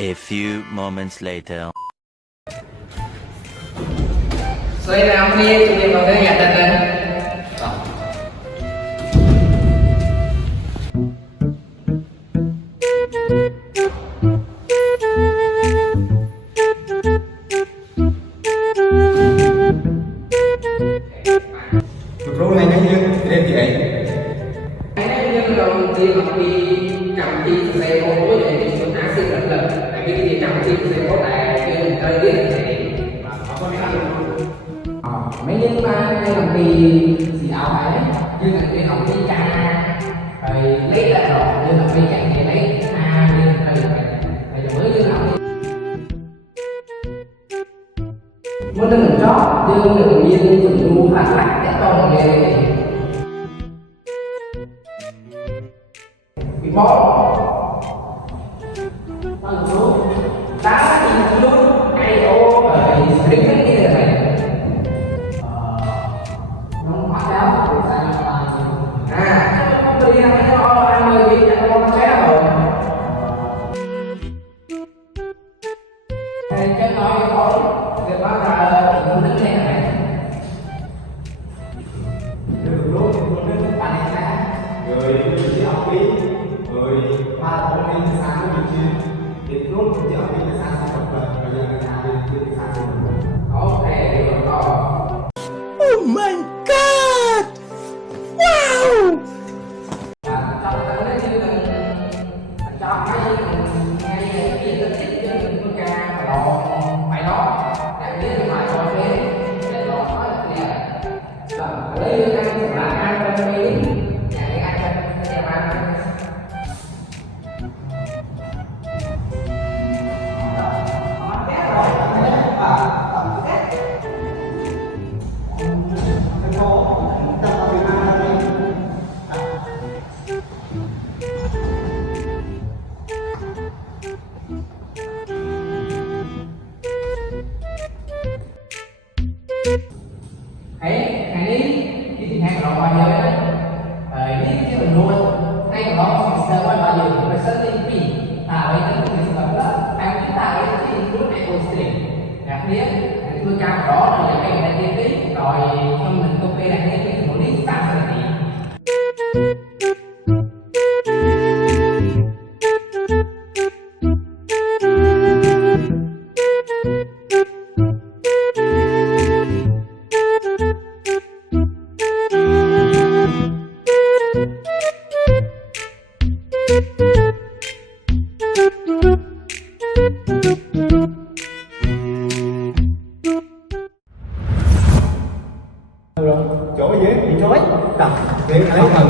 A few moments later. Xoay nào kia tụi em vào cái nhà đặt lên. Rô này nó như thế gì vậy? Cái nhân đầu tiên là đi cầm chi xe ô tô vậy thì chúng ta sẽ rất là tại vì đi cầm chi xe ô tô tại cái mình chơi biết thì mấy nhân ba hay làm gì xì ảo phải như là đi học đi ca rồi lấy ra rồi như là đi chạy thì lấy a như rồi mới như nào muốn đừng chót đưa người nhiên dùng lu phản lại để cho mọi người bị bỏ bằng số đá đi luôn ai ô ở string cái gì này nó hóa đá của ta không đi ra cho anh ơi đi cho con xé rồi thầy cho nói thôi việc đó là nó đứng đây này được luôn bạn này ra rồi đi học đi rồi ba hôm nay sáng của mình chưa đến lúc chỉ học đi sáng sẽ tập và bây giờ người ta đi sáng ok rồi. Oh my god! Wow! Trong cái như là cho cái ngay cái gì nó thích cho mình có ca mà đó phải đó đặc biệt là phải có thế để nó nói là lấy ăn là ăn trong cái nhà cái ăn trong cái nhà ăn ấy ngày đi tìm hàng rồi bao giờ đấy rồi đi cái mình luôn hay còn đó sẽ bao giờ phải sân đi phi ta lấy cái gì đó đó anh chúng ta lấy cái lúc này còn tiền đặc biệt cái phương cao đó là cái này tiên tí rồi trong mình công ty này cái một lý tăng là gì chỗ gì vậy? Chỗ ấy. Đọc. Để lấy vào